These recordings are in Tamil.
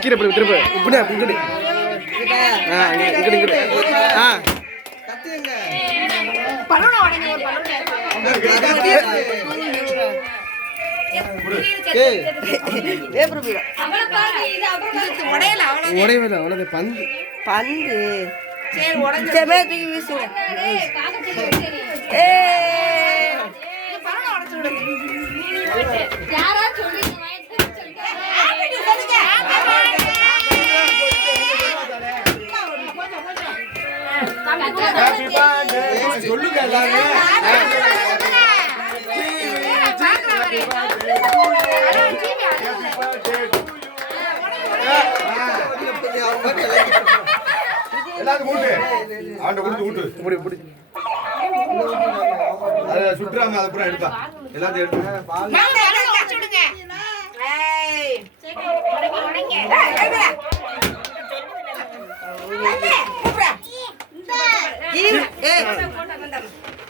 கீரை இப்படி திரும்ப. இப்படி அப்படி இங்கிட்டு. ஆ இங்க- இங்கிட்டு இங்கிட்டு. ஆ. உடையவில்லை அவ்வளோது பந்து. பந்து. சரி உடைஞ்சு. சரி மேல தூக்கி வீசுங்க. ஏ சொல்லுங்க எல்லாருமே. எல்லாரும் கூட்டு அவன்கிட்ட கொடுத்து கூட்டு இப்படி இப்படி அதை சுற்றுறாம அதை பூரா எடுத்தா. எல்லாத்தையும் எடுத்து. ஏய்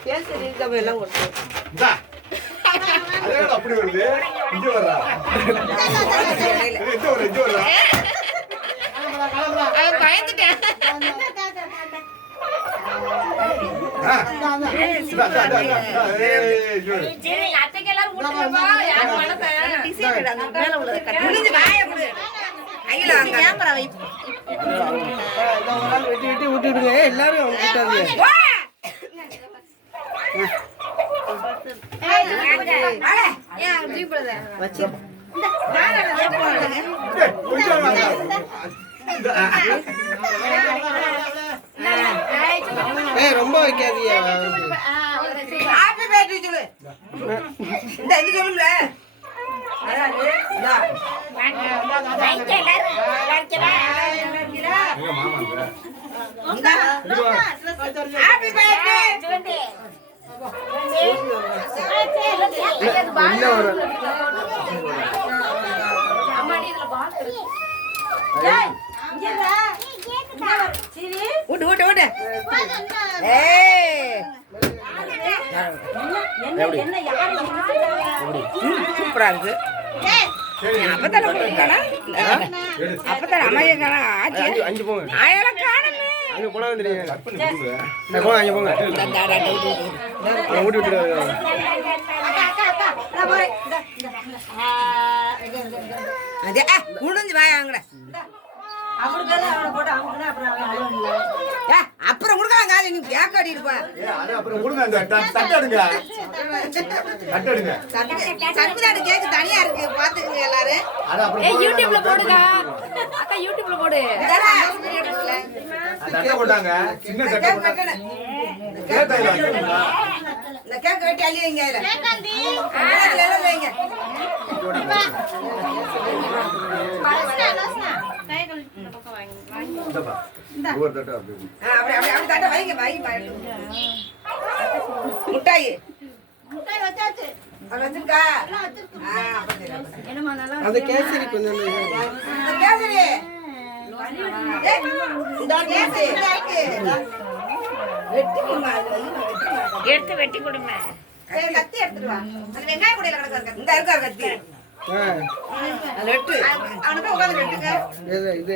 கேசரி இருக்காம எல்லாம் வேலை அப்படி வருது. இங்க வர்றா. இங்க வர்றா இங்க வர்றா. அவன் பயந்துட்டேன். வரு. எல்லாரும் அவங்க கூட்டாதீங்க வா. வாடா. ஏன் அப்படி போடுற? வச்சு ஏய், கொஞ்சம் வாங்க. இந்த, ஆ. ஏய் ரொம்ப வைக்காதீங்க ஹாப்பி birthday சொல்லு. இந்த இது சொல்லுங்க. எங்க மாமாங்க இந்தா. இங்க வா. Happy birthday. என்ன வரும் விட்டு, விட்டு, சூப்பரா இருக்கு அப்பத்தானே. அப்பத்தானே ஆச்சி. அஞ்சு போங்க காணுமே. அங்கே போனா போங்க அங்கே போங்க ஊட்டி விட்டுரு அதே, ஆ, முடிஞ்சு வாயா அப்புறம் கொடுக்கலாம் காது நீ கேக் ஆடிட்டு போ. ஏய், அது அப்புறம் கொடுங்க அந்த த- தட்டு எடுங்க. தட்டு எடுங்க. சர்மிதாடு கேக்கு தனியா இருக்கு பாத்துக்கங்க எல்லாரும். அது யூடியூப்ல போடுங்க அக்கா யூடியூப்ல போடு. தட்டை போட்டாங்க. சின்ன தட்டை இந்த கேக் வெட்டி அள்ளி வைங்க எல்லாம் வைங்க. முட்டாய் வச்சிருக்கா அந்த கேசரி கொஞ்சம் கேசரி எடுத்து வெட்டி கொடுங்க கத்தி எடுத்துட்டு வா. அந்த வெங்காய கூடையில கிடக்கு. இந்தா இருக்கா கத்தி. அவனுக்கு உட்காந்து வெட்டுங்க. இது